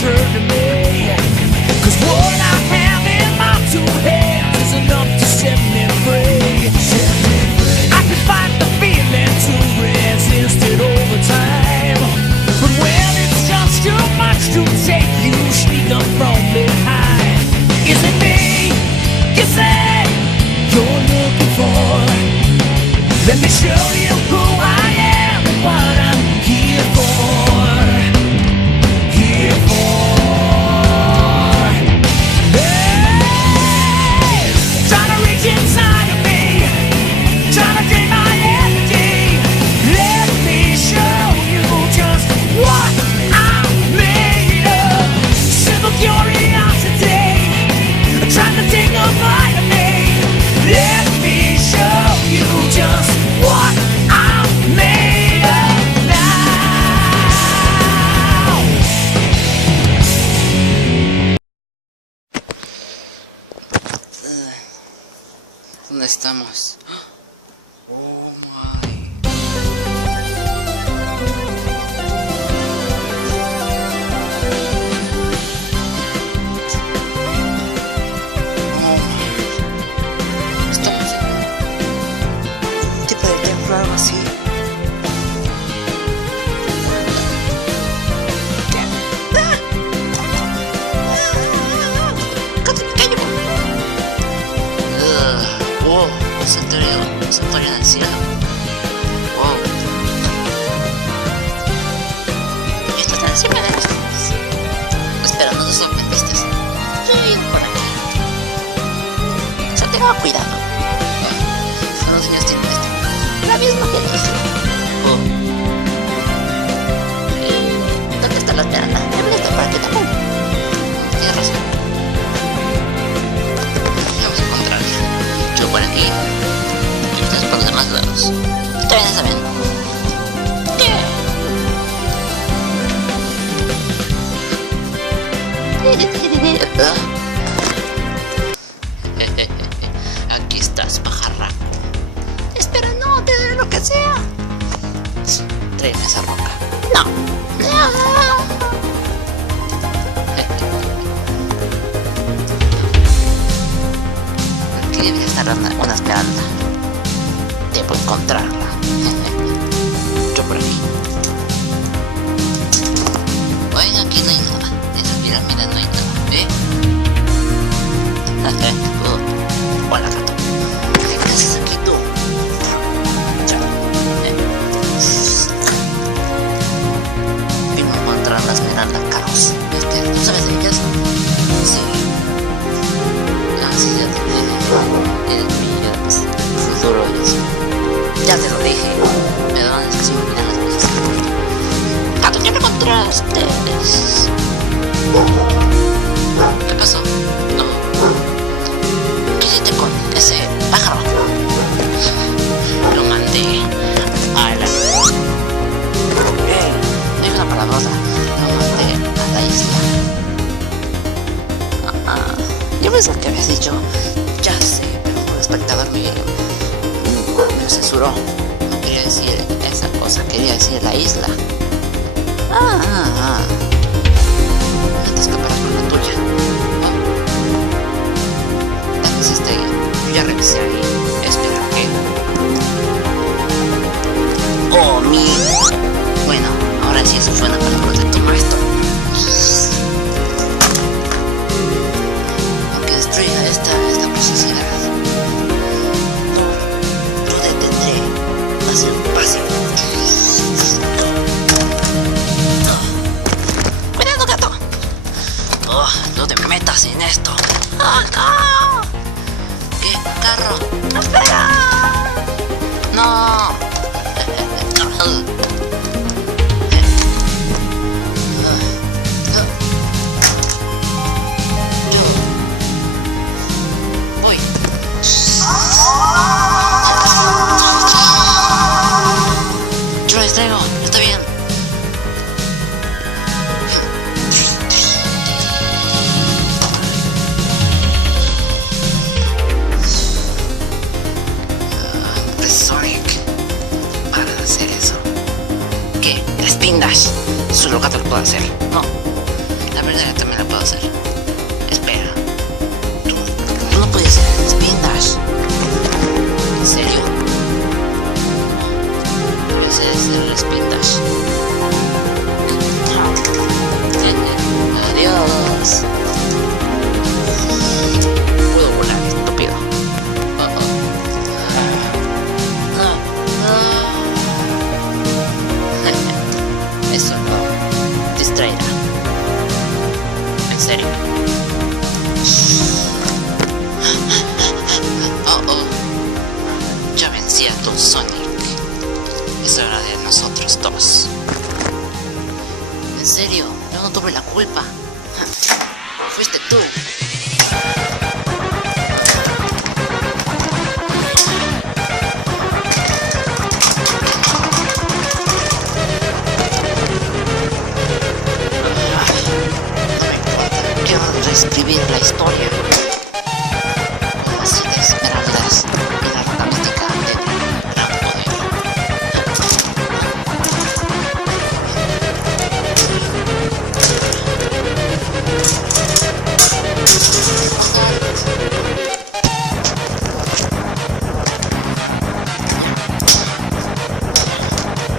turn to me. 'Cause what I have in my two hands is enough to set me free. I can fight the feeling to resist it over time, but when it's just too much to take, you sneak up from behind. Is it me you say you're looking for? Let me show you who I am and what I'm here for. Here for. Hey! Trying to reach inside of me, trying to drain my energy. Let me show you just what I'm made of. Simple curiosity, trying to take a bite of me. Let me show you just what I'm made of now. ¿Dónde estamos? Oh my. Estamos en un tipo de templo, algo así. ¿Qué? ¡Gato pequeño! Wow, santuario del cielo. Wow. Esto está encima de nosotros. Espera, no nos sorprendiste. Yo he ido por aquí. Santiago, cuidado. ¿Cuántos años tiene este? La misma que dice. Oh. ¿Dónde está la esmeralda? He venido por aquí tampoco. Tienes razón. Vamos a encontrarla. Yo por aquí. Y ustedes por los demás lados. Está bien, está bien. Aquí estás, pajarraco. Espera, no, te doy lo que sea. Tráeme esa roca. No. Aquí debería estar una esmeralda. Debo encontrarla. Yo por aquí. Oiga, aquí no hay nada. De esa pirámide no hay nada. Hola, gato. ¿Qué haces aquí tú? Vino a encontrar la esmeralda, Caos. ¿Tú sabes de ellas? Sí. Ah, sí, ya te dije. Eres mi futuro, eres. Ya te lo dije. Me daban es que se me olvidan las cosas. Gato, ya me encontraste. ¿Qué pasó? No. ¿Qué hiciste con ese pájaro? Lo mandé a la... Hay una palabrota. Lo mandé a la isla. Yo pensaba que habías dicho... Ya sé, pero el espectador me censuró. No quería decir esa cosa, quería decir la isla. No te escaparás con la tuya. ¿Qué hiciste ahí? Yo ya revisé ahí. Espera, ¿qué? Oh, mi... Bueno, ahora sí eso fue una palabra. Toma esto. Aunque destruya esta preciosidad, no detendré. Va a ser un paseo. ¡Cuidado, gato! Oh, no te metas en esto. ¡Oh, no! ¿Qué? ¿Carro? ¡Espera! ¡No! Voy. Yo lo distraigo, está bien. Dash. Solo gato lo puede hacer. No. La verdad yo también la puedo hacer. Espera. Tú no puedes hacer el Spin Dash. ¿En serio? Yo sé hacer el Spin Dash. Adiós. Puedo volar, estúpido. Eso no distraerá. En serio. Ya vencí a tu Sonic. Es hora de nosotros dos. En serio, yo no tuve la culpa. Fuiste tú. Escribir la historia. Así de esmeraldas y la rata mística tiene gran poder.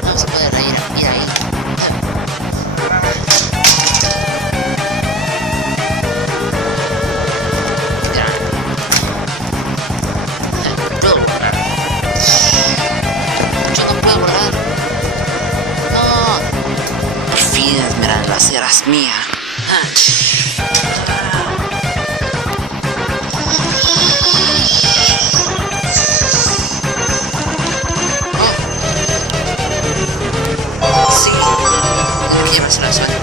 No se puede reír, mira ahí. Esmeralda, serás mía. Sí, ¿qué llevas la suerte?